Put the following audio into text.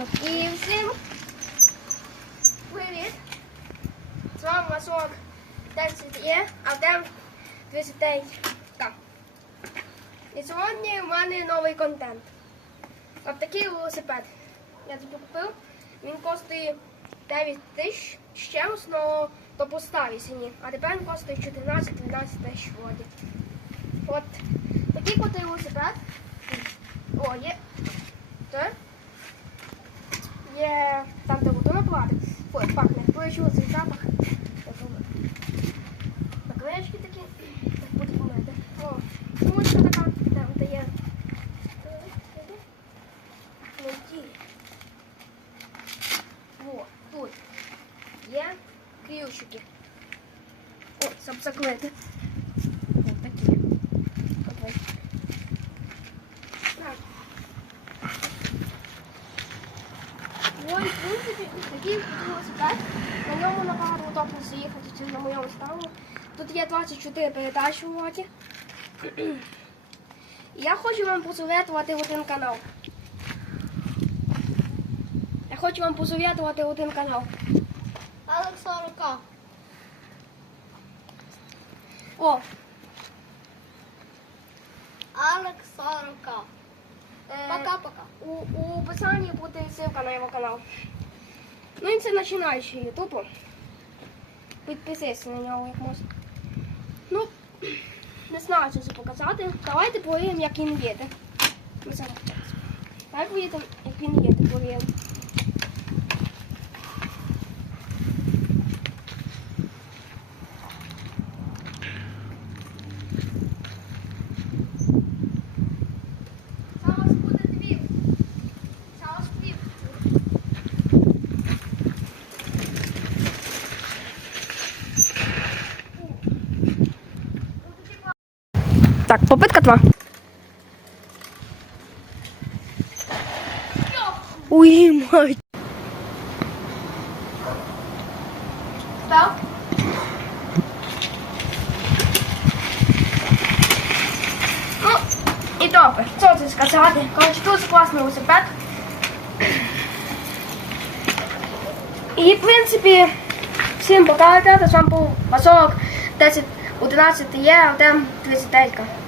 І всім привіт! З вами Масок 10 є, а там 39 К. І сьогодні в мене новий контент. От такий велосипед. Я тобі купив. Він коштує 9 тисяч з чимось, но то по старій ціні. А тепер він коштує 14-12 тисяч вроді. От такий котий велосипед. О, є. Так? Є там, де воду наклади. Ой, пахне. Почув цей запах. Наклеєчки такі. Так буду помити. О, сумочка така, там де є. Найти. О, тут. Є ключики. О, щоб заклеїти. Ой, в принципі, такий велосипед, на ньому набагато удобно заїхати, це на моєму стану. Тут є 24 передачі в роті. Я хочу вам посоветувати один канал. Я хочу вам посоветувати один канал. Алекс 40. О! Алекс 40. Пока-пока. У, у описанні буде ссылка на його канал. Ну і це починаючий ютубу. Підписуйся на нього як можна. Ну, не знаю, що це показати. Давайте повіримо, як він їде. Давай повіримо, як він їде, повіримо. Так, попитка два. Ой, мать. Став? Ну, і добре. Що це сказати? Коротше, дуже класний велосипед. І, в принципі, всім пока, ребята. З вами був Васок 10, 11 є, а там 39.